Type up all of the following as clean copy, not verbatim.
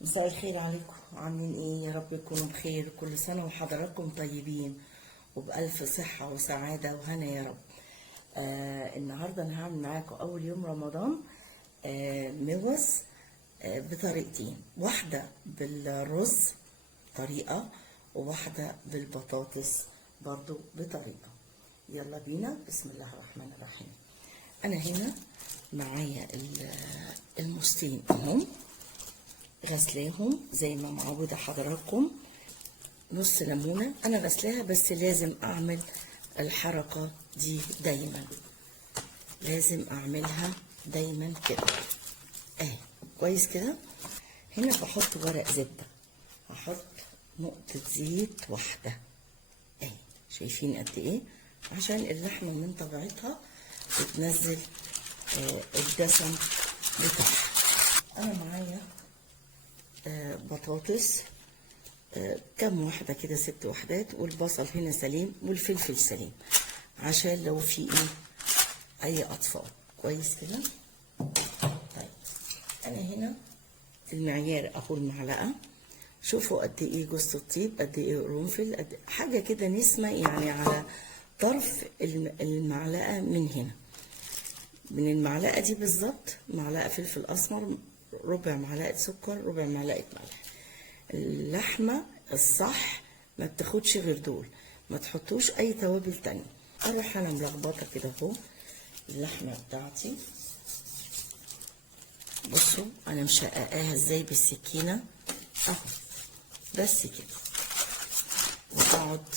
مساء الخير عليكم، عاملين ايه؟ يا رب تكونوا بخير. كل سنة وحضراتكم طيبين وبألف صحة وسعادة وهنا يا رب. النهاردة انا هعمل معاكم اول يوم رمضان موز بطريقتين، واحدة بالرز طريقة وواحدة بالبطاطس برضو بطريقة. يلا بينا، بسم الله الرحمن الرحيم. انا هنا معايا الموزتين اهم، غسلاهم زي ما معودة حضراتكم. نص ليمونة انا غسلاها، بس لازم اعمل الحركة دي دايما، لازم اعملها دايما كده اهي كويس كده. هنا بحط ورق زبدة، هحط نقطة زيت واحدة اهي، شايفين قد ايه؟ عشان اللحمة من طبيعتها بتنزل الدسم بتاعها. انا معايا بطاطس كم واحدة كده، 6 وحدات، والبصل هنا سليم والفلفل سليم عشان لو في ايه اي اطفال. كويس كده. طيب انا هنا المعيار اهو المعلقة، شوفوا قد ايه جوز الطيب، قد ايه قرنفل، قد حاجة كده نسمة يعني على طرف المعلقة من هنا، من المعلقة دي بالظبط معلقة فلفل اسمر، ربع معلقة سكر، ربع معلقة ملح. اللحمة الصح ما بتاخدش غير دول، ما تحطوش اي توابل تانية. اروح انا ملخبطة كده اهو اللحمة بتاعتي. بصوا انا مشققاها ازاي بالسكينة اهو، بس كده، واقعد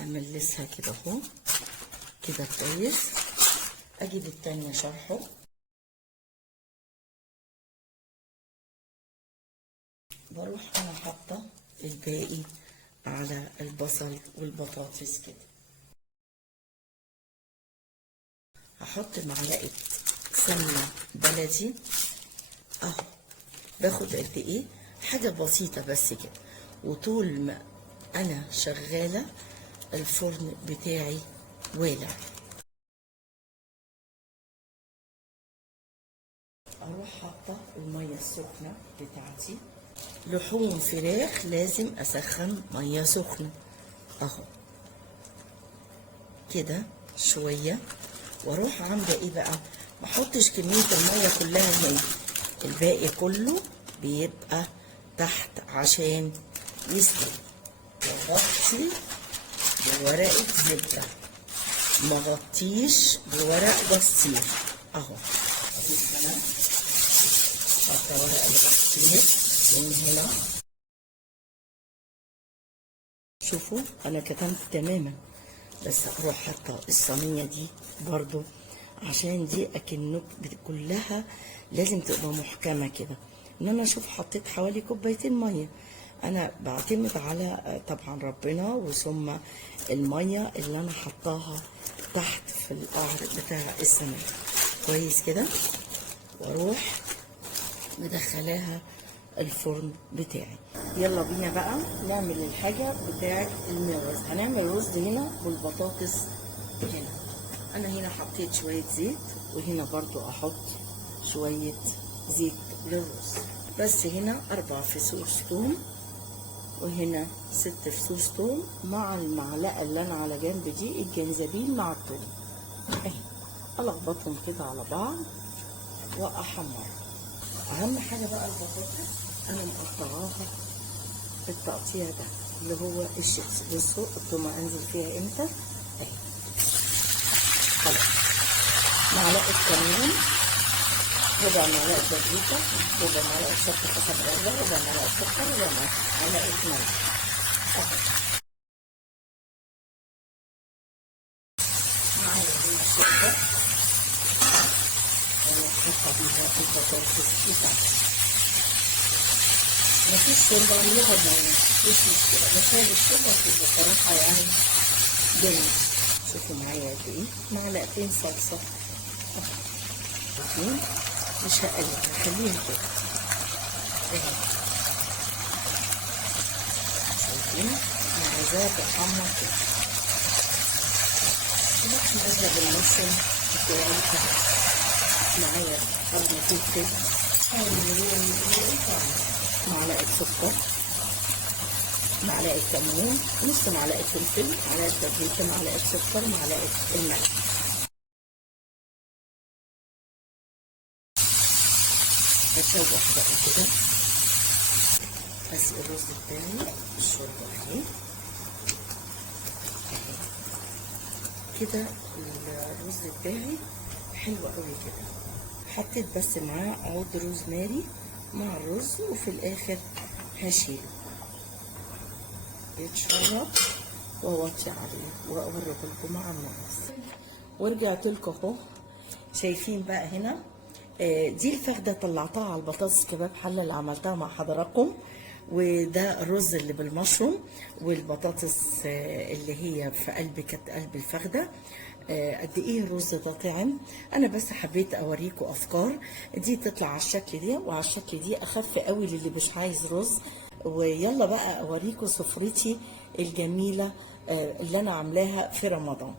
املسها كده اهو كده كويس. اجيب التانية شرحه، بروح انا حاطه الباقي على البصل والبطاطس كده. هحط معلقه سمنه بلدي اهو، باخد قد ايه؟ حاجه بسيطه بس كده. وطول ما انا شغاله الفرن بتاعي والع، اروح حاطه الميه السخنه بتاعتي. لحوم فراخ لازم اسخن ميه سخنه اهو كده شويه، واروح عامله ايه بقى؟ ما احطش كميه الميه كلها هنا، الباقي كله بيبقى تحت عشان يستوي. واغطي بورقه زبده، ما غطيش بورق بصير اهو. اضيف انا حاطه ورق البصير من هنا. شوفوا انا كتمت تماما، بس اروح حاطه الصينيه دي برضو عشان دي اكنك كلها لازم تبقى محكمه كده. ان انا اشوف حطيت حوالي كوبايتين ميه، انا بعتمد على طبعا ربنا وثم الميه اللي انا حطاها تحت في القعر بتاع الصينيه كويس كده. واروح مدخلاها الفرن بتاعي. يلا بينا بقى نعمل الحاجه بتاعه الموز. هنعمل رز هنا والبطاطس هنا. انا هنا حطيت شويه زيت، وهنا برضو احط شويه زيت للرز. بس هنا 4 فصوص ثوم، وهنا 6 فصوص ثوم مع المعلقه اللي انا على جنب دي الجنزبيل مع الثوم اهي. الخبطهم كده على بعض واحمرهم. اهم حاجه بقى البطاطس انا مقطعاها التقطيع ده اللي هو الشيبس. بصوا التومه انزل فيها امتى اهي. خلاص معلقه كمون، ربع معلقه بابريكا، ربع معلقه شطه حسب الرغبه، ربع معلقه سكر، ربع معلقه ملح اهي. معايا الشطه ونحطها بيها البطاطس بتاعتي. مفيش شوربه اعملوها بميه مفيش مشكله، بس هي الشوربه بتبقى صراحه يعني جميل. شوفوا معايا قد ايه، معلقتين صلصه اهي، مش هقلب هخليهم كده اهي. شايفين انا عايزاها تتحمر كده. اللحمه نازله بالموسم بتاعي كده. معايا قرن فلفل معلقة سكر، معلقة كمون، نص معلقة فلفل، معلقة بابريكا، معلقة سكر، معلقة الملح. بشوح بقى كده. بس الرز بتاعي الشوربة اهي كده. الرز بتاعي حلو قوي كده. حطيت بس معاه عود روزماري مع الرز، وفي الاخر هشيله يتشرب واوطي عليه واوريه لكم مع الناس. ورجعت لكم اهو. شايفين بقى هنا دي الفخده طلعتها على البطاطس كباب حله اللي عملتها مع حضراتكم، وده الرز اللي بالمشروم، والبطاطس اللي هي في كانت قلب الفخده. قد ايه الرز ده طعم. انا بس حبيت اوريكم افكار. دي تطلع على الشكل ده وعلى الشكل دي اخف قوي للي مش عايز رز. ويلا بقى اوريكم سفرتي الجميله اللي انا عاملاها في رمضان.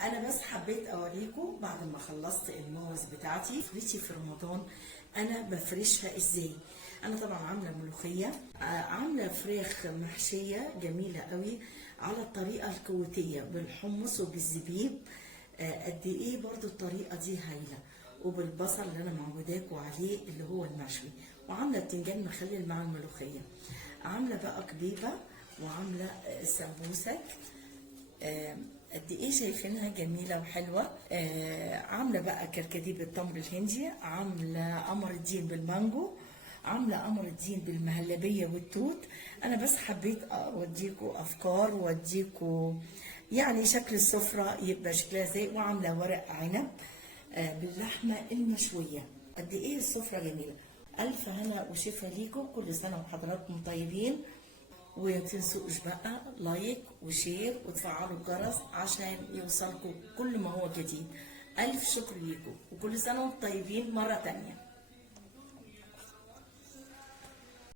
انا بس حبيت اوريكم بعد ما خلصت الموز بتاعتي فريتي في رمضان انا بفرشها ازاي. انا طبعا عامله ملوخيه، عامله فراخ محشيه جميله قوي على الطريقه الكويتيه بالحمص وبالزبيب. قد ايه برضو الطريقه دي هايله، وبالبصل اللي انا معوداكم عليه اللي هو المشوي، وعامله بتنجان مخلل مع الملوخيه. عامله بقى كبيبه، وعامله سمبوسك. قد ايه شايفينها جميله وحلوه. عامله بقى كركديه بالتمر الهندي، عامله قمر الدين بالمانجو، عامله قمر الدين بالمهلبيه والتوت. انا بس حبيت اوديكم افكار واديكم يعني شكل السفره يبقى شكلها زي. وعامله ورق عنب باللحمه المشويه. قد ايه السفره جميله. الف هنا وشفا ليكم، كل سنه وحضراتكم طيبين. ومتنسوش بقى لايك وشير وتفعلوا الجرس عشان يوصلكم كل ما هو جديد. ألف شكر ليكم، وكل سنة وانتم طيبين مرة تانية.